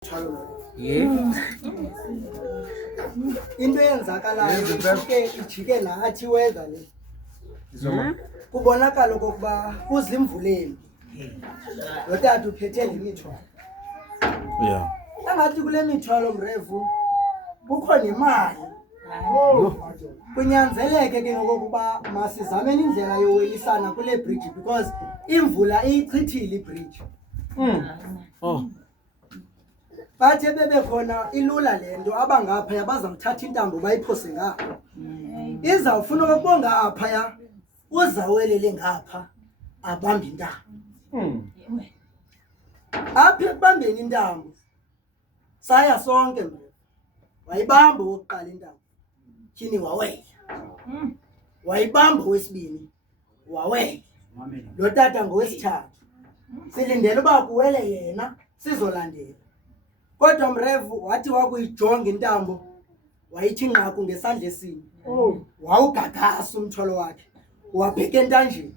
Yebo. Into eyenzakalayo ike ijike nathi weather le. Kubonakala okokuba kuza imvuleni. Lo tata uphethe le mithwalo. Yeah. Angathi kule mithwalo mrevu kukho nemali. Kunyanzeleke ke ngokuba masizame indlela yowelisana kule bridge because imvula iyichithile ibridge. Oh. Bathe bebe khona ilula lento abangapha yabazawuthatha intambo bayiphose ngapha. Izawufuna ukubonga apha ya uzawelele ngapha abamba intambo. Apha ekubambeni intambo saya sonke manje. Wayibamba oqala intambo. Kini wawela. Wayibamba wesibini wawela. Lo tata ngowesithathu. Silindele uba kuwele yena sizolandela. Kodwa mrevu wathi wakuyijonga intambo wayithi nqaku ngesandla esinye. Wawugagasa umthwalo wakhe wabheka entanjeni.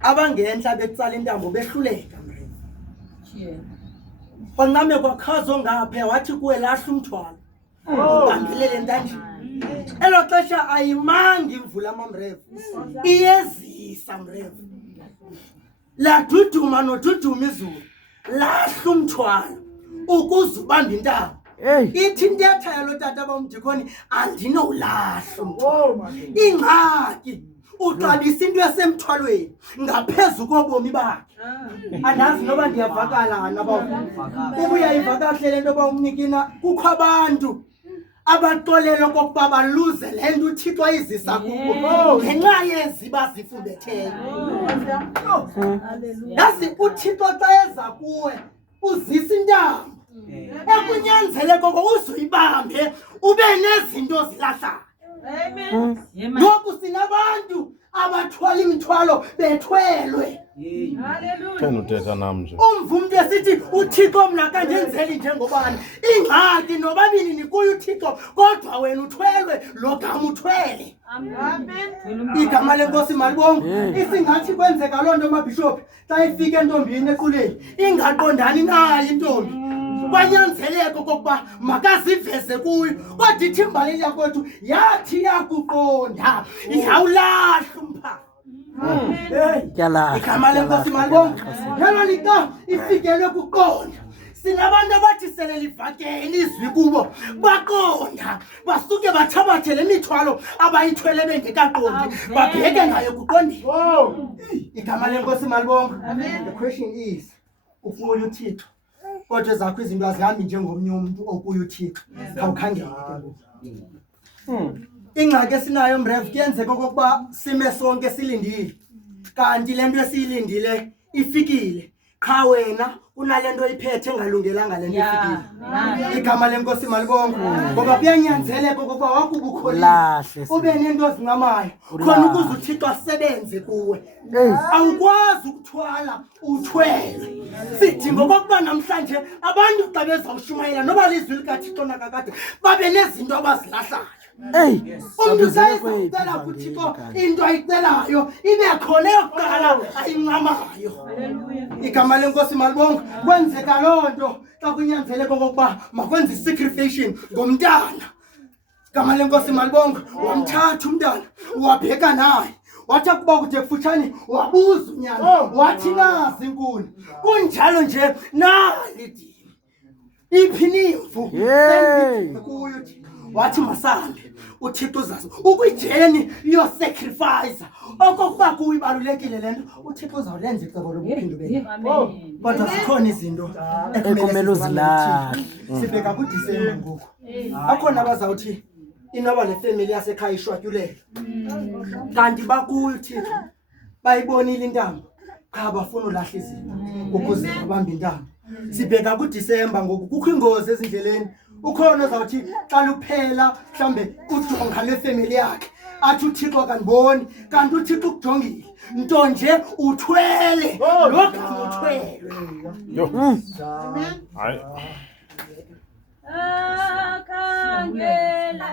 Abangenhla betsala intambo behluleka mrevu. Kwancame kwakhazo ngapha wathi kuwe lahla umthwalo. Ubambelele entanjeni. Elo xesha ayimanga imvula amamrevu. Iyezisa mrevu. La duduma noduduma izulu. Lahla umthwalo ukuze ubambe intambo. Ithi intetha yalo tata bamdikoni andinowulahla umthwalo. Ingxaki uqalisa into yasemthwalweni ngaphezulu kobomi bakhe. Andazi noba ndiyavakala naba. Ubuya ivakahle lento bawumnikina kukho abantu abaxolela okokuba baluze le nto uThixo ayizisa kubo ngenxa yeziba zifumbetheyo. Yazi uThixo xa eza kuwe uzisa intambo ekunyanzeleke uzuyibambe ube nezinto zilahlayo. Amen. Ngoku sinabantu abathwala imithwalo bethwelwe. Hallelujah. Thena uthetha namnje. Umvumntu esithi uThixo mina kandenzeli njengobani. Ingxaki nobabini nikuyo uThixo kodwa wena uthwelwe lo gama uthwele. Amen. Igama lenkosi malibonga. Isingathi kwenzeka loo nto mabhishophu xa ifika entombini equleni ingaqondani nayo intombi. Kwanyanzeleke okokuba makaziveze kuyo kodwa ithimbaleli yakwethu yathi yakuqonda yawulahla umphako. Igama lenkosi malibonga. Yalo lika ifikelwe kuqonda. Sinabantu abathi sele livakele izwi kubo baqonda basuke bathabathe le mithwalo abayithwele bengekaqondi babheke ngayo kuqondile. Igama lenkosi malibonga. The question is ufuya uThixo kodwa zakho izinto azihambi njengomnye umuntu okuyo uThixo khawukhangele ke. Ingxaki esinayo mrevu kuyenzeka okokuba sime sonke silindile kanti lento esiyilindile ifikile qha wena kunalento iphethe engalungelanga lento ifikile. Igama lenkosi malibonga ngoba kuyanyanzeleka okokuba wakuba ukholile ube nento zincamayo khona ukuze uThixo asebenze kuwe. Awukwazi ukuthwala uthwele. Sidinga okokuba namhlanje abantu xa bezawushumayela noba lizwi likaThixo nakakade babe nezinto abazilahlayo. Umuntu sayicela kuThixo into ayicelayo ibe khona eyokuqala ayincamayo. Igama lenkosi malibonga. Kwenzeka loo nto xa kunyanzeleka okokuba makwenze isacrifice ngomntana. Igama lenkosi malibonga. Wamthatha umntana wabheka naye wathi akuba kude kufutshane wabuza unyana wathi nazi inkuni kunjalo nje nalidini iphini imvu kuyo wathi masambe uThixo uzazi ukwijeni yo sacrifice okokuba kuyibalulekile lento uThixo uzawulenza icebo lokuphinda beke. Kodwa sikhona izinto ekumele uzilahla. Sibheka kuDisemba ngoku. Akhona abazawuthi inoba le family yasekhaya ishwatyulele. Kanti bakuyo uThixo bayibonile intambo qha bafuna ulahla izinto ukuze babambe intambo. Sibheka kuDisemba ngoku kukho ingozi ezindleleni. Ukhona ozawuthi xa luphela mhlambe ujonga le family yakhe athi uThixo kaniboni kanti uThixo ukujongile nto nje uthwele lo gama uthwele. Hayi. Akhangela